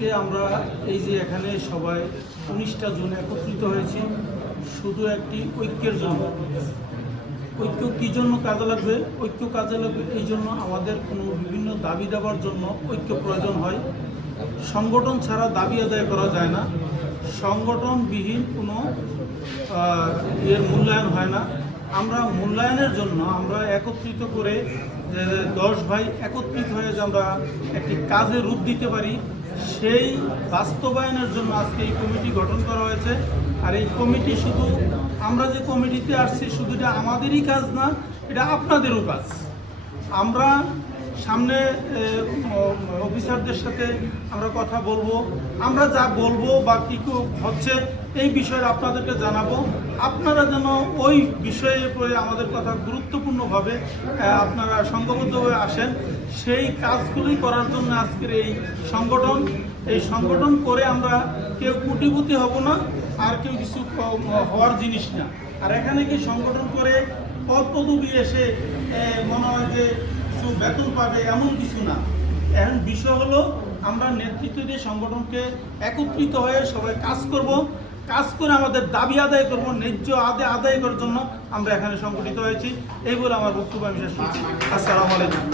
আজকে আমরা এই যে এখানে সবাই উনিশটা জন একত্রিত হয়েছি, শুধু একটি ঐক্যের জন্য। ঐক্য কী জন্য কাজে লাগবে? ঐক্য কাজে লাগবে এই জন্য আমাদের কোনো বিভিন্ন দাবি দেওয়ার জন্য ঐক্য প্রয়োজন হয়। সংগঠন ছাড়া দাবি আদায় করা যায় না। সংগঠনবিহীন কোনো এর মূল্যায়ন হয় না। আমরা মূল্যায়নের জন্য আমরা একত্রিত করে দশ ভাই একত্রিত হয়ে যে আমরা একটি কাজে রূপ দিতে পারি সেই বাস্তবায়নের জন্য আজকে এই কমিটি গঠন করা হয়েছে। আর এই কমিটি শুধু আমরা যে কমিটিতে আসছি, শুধু এটা আমাদেরই কাজ না, এটা আপনাদেরও কাজ। আমরা সামনে অফিসারদের সাথে আমরা কথা বলব। আমরা যা বলব বা কী হচ্ছে, এই বিষয়ে আপনাদেরকে জানাব। আপনারা যেন ওই বিষয়ের উপরে আমাদের কথা গুরুত্বপূর্ণভাবে আপনারা সংঘবদ্ধভাবে আসেন। সেই কাজগুলি করার জন্য আজকের এই সংগঠন। এই সংগঠন করে আমরা কেউ কুটিপুতি হব না, আর কেউ কিছু হওয়ার জিনিস না। আর এখানে কি সংগঠন করে পদ পদবি এসে মনে হয় যে কিছু বেতন পাবে এমন কিছু না। এখন বিষয় হলো, আমরা নেতৃত্ব দিয়ে সংগঠনকে একত্রিত হয়ে সবাই কাজ করব। কাজ করে আমাদের দাবি আদায় করব, ন্যায্য আদায় আদায় করার জন্য আমরা এখানে সংগঠিত হয়েছি। এই বলে আমার বক্তব্য আমি শেষ করছি। আসসালামু আলাইকুম।